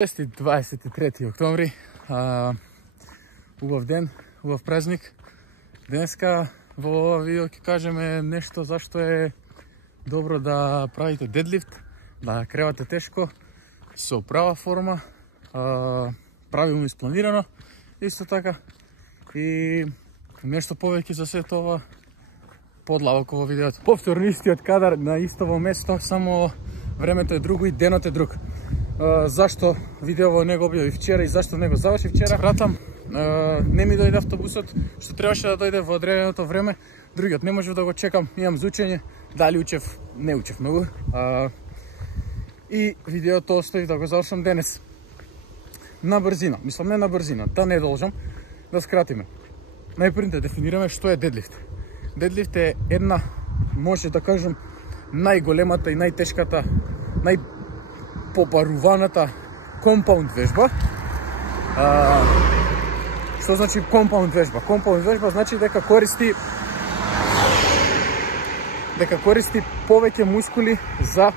23 октомври, убав ден, убав празник. Денеска во ова видео ќе кажеме нешто зашто е добро да правите дедлифт, да кревате тешко, со права форма, правилно испланирано, исто така. И нешто повеќе за сето ова подлабоко во видеото. Повторно истиот кадар на истово место, само времето е друго и денот е друг. Зашто видеово не го објави вчера и зашто не го заврши вчера? Вратам, не ми дојде автобусот што требаше да дојде во одреденото време. Другиот не можев да го чекам, имам за учење. Дали учев? Не учев многу. И видеото оставив да го завршам денес. На брзина, мислам не на брзина, да не должам, да скратиме. Најпрво да дефинираме што е дедлифт. Дедлифт е една, може да кажем, најголемата и најтешката, попаруваната компаунд вежба. Што значи компаунд вежба? Компаунд вежба значи дека користи повеќе мускули за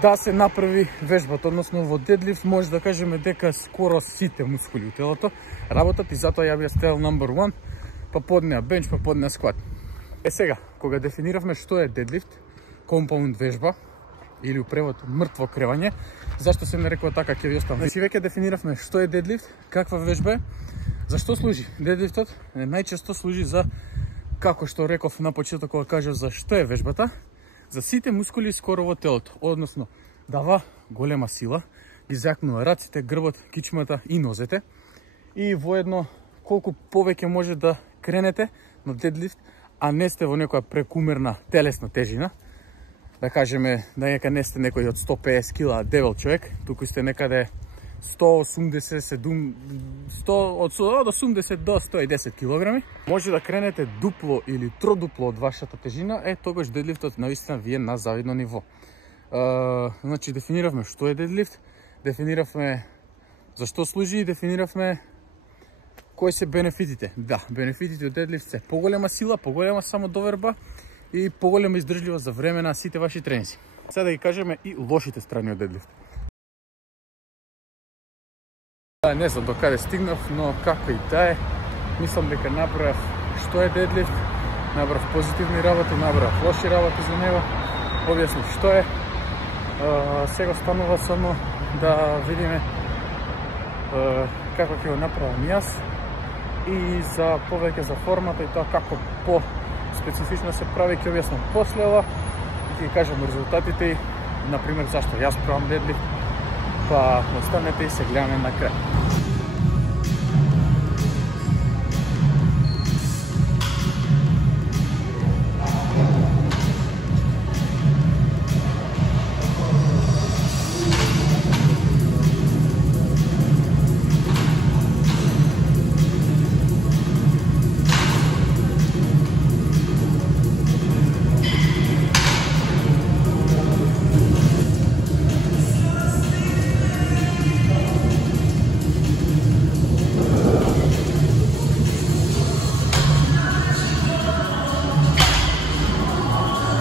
да се направи вежбата, односно во дедлифт може да кажеме дека скоро сите мускули у телото работат и затоа ја бија стел number 1, па поднеа бенч, па поднеа скват. Сега, кога дефиниравме што е дедлифт, компаунд вежба, или у превод мртво кревање, зашто се нарекува така, ќе ви оставам. Значи веќе дефиниравме што е дедлифт, каква вежба е, зашто служи. Дедлифтот најчесто служи за, како што реков на почеток кога кажав за што е вежбата, за сите мускули скоро во телото, односно дава голема сила, ги закнува раците, грбот, кичмата и нозете и воедно колку повеќе може да кренете на дедлифт, а не сте во некоја прекумерна телесна тежина. Да кажеме, дека не сте некој од 150 кила дебел човек, туку сте некаде 180 до 110 килограми. Може да кренете дупло или тродупло од вашата тежина, тогаш дедлифтот наистина ви е на завидно ниво. Значи, дефиниравме што е дедлифт, дефиниравме зашто служи и дефиниравме кои се бенефитите. Да, бенефитите од дедлифт се поголема сила, поголема самодоверба и поголема издржливост за време на сите ваши тренинзи. Сега да ги кажеме и лошите страни од дедлифт. Не знам до каде стигнав, но како и да е, мислам дека направив што е дедлифт, направив позитивни работи, направив лоши работи за него, објаснив што е. Сега станува само да видиме како ќе го направам јас и за повеќе за формата и тоа како по специфично се прави, ќе објаснам после ова и ќе кажам резултатите и, например, зашто јас правам дедлифт, па останете и се гледаме на крај.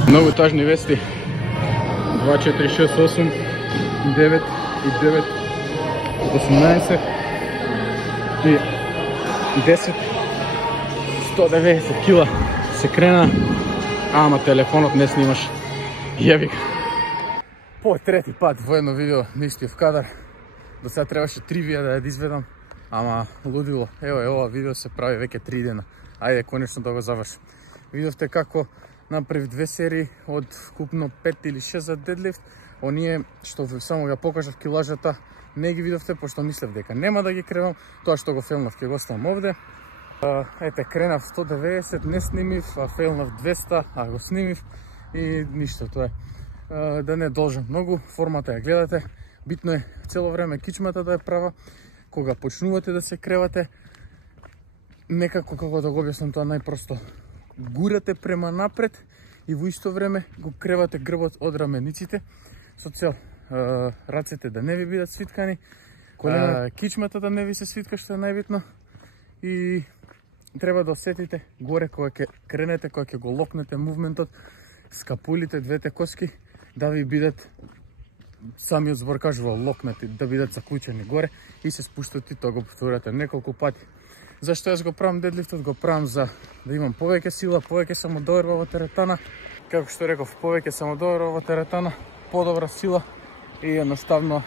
Многу тажни вести. 2, 4, 6, 8, 9 и 9, 18 и 10, 190 кила се крена, ама телефонот не снимаш. Јеби го. По трети пат во едно видео на истиот кадар. До сега требаше 3 видеа да ја изведам, ама лудило. Ево е, ова видео се прави веќе 3 дена. Ајде конечно да го завршим. Видовте како направив 2 серии од вкупно 5 или 6 за дедлифт. Оние што само ја покажав килажата, не ги видовте, пошто мислев дека нема да ги кревам. Тоа што го фелнав ќе го оставам овде. Ете, кренав 190, не снимив, а фелнав 200, а го снимив и ништо, тоа е. Да не должам многу, формата ја гледате. Битно е цело време кичмата да е права. Кога почнувате да се кревате, некако како да го објаснам тоа најпросто, гурате према напред и во исто време го кревате грбот од рамениците со цел рацете да не ви бидат свиткани, кичмата да не ви се свитка, што е најбитно, и треба да осетите горе кога ќе кренете, кога ќе го локнете мувментот, скапулите, двете коски да ви бидат самиот збор кажува локнати да бидат заклучени горе и се спуштат и тоа го повторувате неколку пати. Зашто јас го правам дедлифтот? Го правам за да имам повеќе сила, повеќе самодоверба во теретана. Како што реков, повеќе самодоверба во теретана, подобра сила и едноставно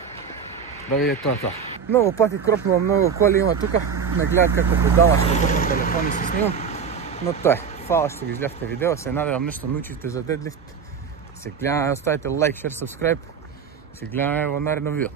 да видите тоа. Многу пати кропнувам, многу коли има тука, ме гледат како будала што држам телефон и се снимам. Но тоа е. Фала што ги изгледавте видео, се надевам нешто научите за дедлифт. Се гледаме, оставите лайк, шер, сабскрайб. Се гледаме во наредно видео.